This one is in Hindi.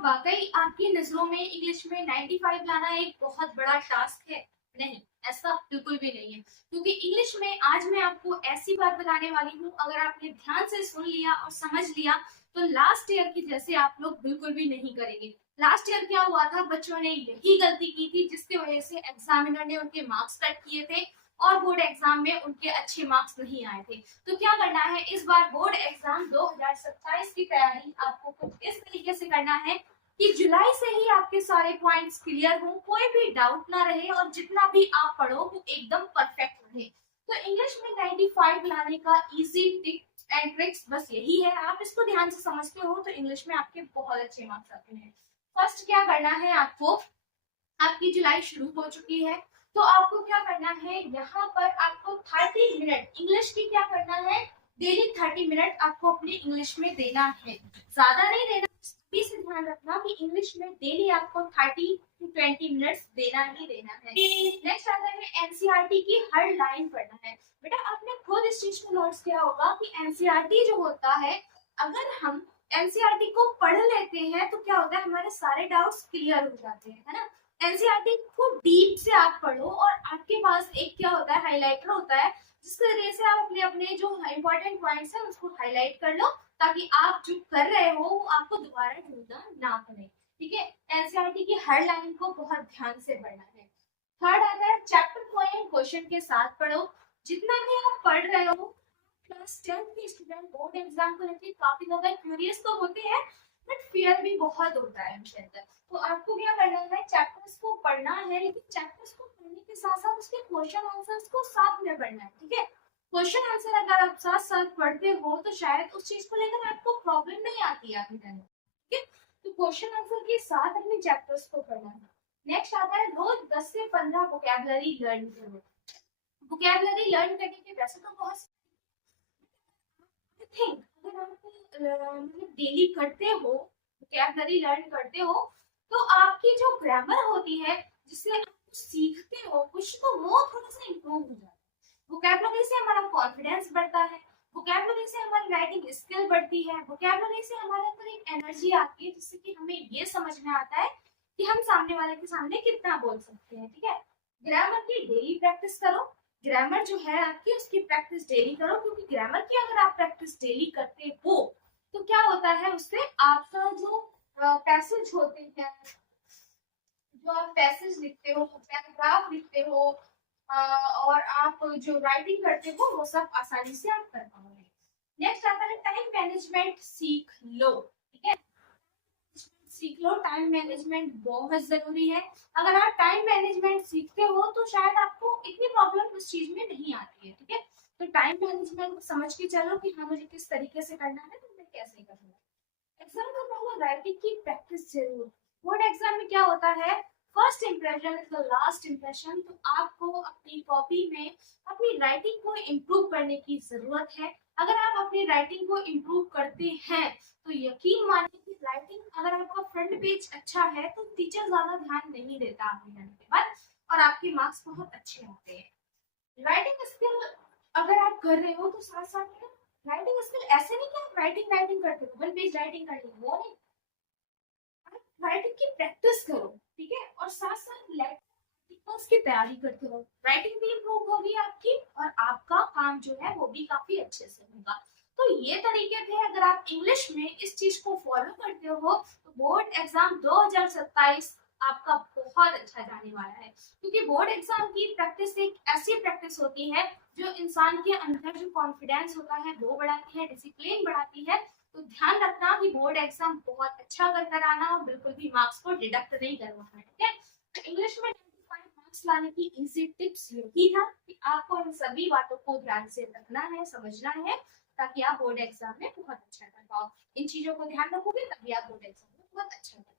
वाकई आपकी नजरों में इंग्लिश में 95 लाना एक बहुत बड़ा टास्क है? नहीं, ऐसा बिल्कुल भी नहीं है। क्योंकि इंग्लिश में आज मैं आपको ऐसी बात बताने वाली हूँ, अगर आपने ध्यान से सुन लिया और समझ लिया तो लास्ट ईयर की जैसे आप लोग बिल्कुल भी नहीं करेंगे। लास्ट ईयर क्या हुआ था, बच्चों ने यही गलती की थी जिसकी वजह से एग्जामिनर ने उनके मार्क्स कट किए थे और बोर्ड एग्जाम में उनके अच्छे मार्क्स नहीं आए थे। तो क्या करना है, इस बार बोर्ड एग्जाम 2027 की तैयारी आपको कुछ इस तरीके से करना है कि जुलाई से ही आपके सारे पॉइंट्स क्लियर हो, कोई भी डाउट ना रहे और जितना भी आप पढ़ो वो एकदम परफेक्ट रहे। तो इंग्लिश में 95 लाने का इजी टिप्स एंड ट्रिक्स बस यही है। आप इसको ध्यान से समझते हो तो इंग्लिश में आपके बहुत अच्छे मार्क्स आते हैं। फर्स्ट क्या करना है, आपको आपकी जुलाई शुरू हो चुकी है तो आपको क्या करना है, यहाँ पर आपको 30 मिनट इंग्लिश की क्या करना है, डेली 30 मिनट आपको अपनी इंग्लिश में देना है। ज्यादा नहीं देना, से ध्यान रखना कि इंग्लिश में डेली आपको 30 to 20 मिनट्स देना ही देना है। नेक्स्ट आता है एनसीईआरटी की हर लाइन पढ़ना है। बेटा आपने खुद इस चीज को नोट्स किया होगा कि एनसीईआरटी जो होता है, अगर हम एनसीईआरटी को पढ़ लेते हैं तो क्या होता है, हमारे सारे डाउट्स क्लियर हो जाते हैं, है ना। एनसीईआरटी खूब डीप से आप पढ़ो और आपके पास एक क्या होता है, हाइलाइटर होता है, जिसके जरिए से आप अपने अपने जो इंपॉर्टेंट पॉइंट्स हैं उसको हाईलाइट कर लो ताकि आप जो कर रहे हो वो आपको दोबारा ढूंढना ना पड़े। ठीक है, एनसीईआरटी की हर लाइन को बहुत ध्यान से पढ़ना है। थर्ड आता है चैप्टर पॉइंट क्वेश्चन के साथ पढ़ो। जितना भी आप पढ़ रहे हो, क्लास 10th के स्टूडेंट बोर्ड एग्जाम को लेकर काफी ज्यादा क्यूरियस तो होते हैं बट फियर भी बहुत होता है उनके अंदर। तो आपको क्या करना है, चैप्टर्स को पढ़ना है, लेकिन चैप्टर्स को पढ़ने के साथ साथ उसके क्वेश्चन आंसर्स को साथ में पढ़ना है। ठीक है, क्वेश्चन आंसर अगर आप साथ साथ पढ़ते हो तो शायद उस चीज को लेकर आपको प्रॉब्लम नहीं आती है आगे जाने। ठीक है, तो क्वेश्चन आंसर के साथ अपने चैप्टर्स को पढ़ना है। नेक्स्ट आता है रोज 10 से 15 वोकैबुलरी लर्न करो। वोकैबुलरी लर्न करने के वैसे तो बहुत थिंक अगर आप मतलब डेली करते हो, वोकैबुलरी लर्न करते हो, तो आपकी जो ग्रामर होती है जिससे आप सीखते हो कुछ, तो वो थोड़ा सा इम्प्रूव हो जाता है। वोकैबुलरी से हमारा कॉन्फिडेंस बढ़ता है, वोकैबुलरी से हमारी राइटिंग स्किल बढ़ती है, वोकैबुलरी से हमारे अंदर एक एनर्जी आती है जिससे कि हमें ये समझ में आता है कि हम सामने वाले के सामने कितना बोल सकते हैं। ठीक है, ग्रामर की डेली प्रैक्टिस करो। ग्रामर जो है आपकी उसकी प्रैक्टिस डेली करो, क्योंकि ग्रामर की अगर आप प्रैक्टिस डेली करते हो तो क्या होता है, उससे आपका जो पैसेज होते हैं, जो आप पैसेज लिखते हो, पैराग्राफ लिखते हो और आप जो राइटिंग करते हो वो सब आसानी से आप कर पाओगे। नेक्स्ट आता है टाइम मैनेजमेंट सीख लो। ठीक है, सीख लो, टाइम मैनेजमेंट बहुत जरूरी है। अगर आप टाइम मैनेजमेंट सीखते हो तो शायद आपको इतनी प्रॉब्लम उस चीज में नहीं आती है। ठीक है, तो टाइम मैनेजमेंट समझ के चलो कि हाँ मुझे किस तरीके से करना है तो मैं कैसे करूँगा। एग्जाम का पहले राइटिंग की प्रैक्टिस जरूर। बोर्ड एग्जाम में क्या होता है, first impression is the last impression. तो आपको अपनी कॉपी में अपनी राइटिंग को इम्प्रूव करने की जरूरत है। अगर आप अपनी राइटिंग को इम्प्रूव करते हैं तो यकीन मानिए कि राइटिंग, अगर आपका फ्रंट पेज अच्छा है तो टीचर ज्यादा ध्यान नहीं देता आपके जाने के बाद और आपके मार्क्स बहुत अच्छे आते हैं। राइटिंग स्किल अगर आप कर रहे हो तो साथ साथ राइटिंग स्किल ऐसे नहीं कि आप राइटिंग राइटिंग करते हो, वन पेज राइटिंग कर ली, वो नहीं। आप राइटिंग की प्रैक्टिस करो। ठीक है, और साथ साथ आर्टिकल्स की तैयारी करते रहो। राइटिंग भी इम्प्रूव होगी आपकी और आपका काम जो है वो भी काफी अच्छे से होगा। तो ये तरीके थे, अगर आप इंग्लिश में इस चीज को फॉलो करते हो तो बोर्ड एग्जाम 2027 आपका बहुत अच्छा जाने वाला है। क्योंकि बोर्ड एग्जाम की प्रैक्टिस एक ऐसी प्रैक्टिस होती है जो इंसान के अंदर जो कॉन्फिडेंस होता है वो बढ़ाती है, डिसिप्लिन बढ़ाती है। तो ध्यान रखना कि बोर्ड एग्जाम बहुत अच्छा कर आना और बिल्कुल भी मार्क्स को डिडक्ट नहीं करवाना है। ठीक है, तो इंग्लिश में 95 मार्क्स लाने की इजी टिप्स यही था कि आपको इन सभी बातों को ध्यान से रखना है, समझना है, ताकि आप बोर्ड एग्जाम में बहुत अच्छा कर पाओ। इन चीजों को ध्यान रखोगे तभी आप बोर्ड एग्जाम में बहुत अच्छा कर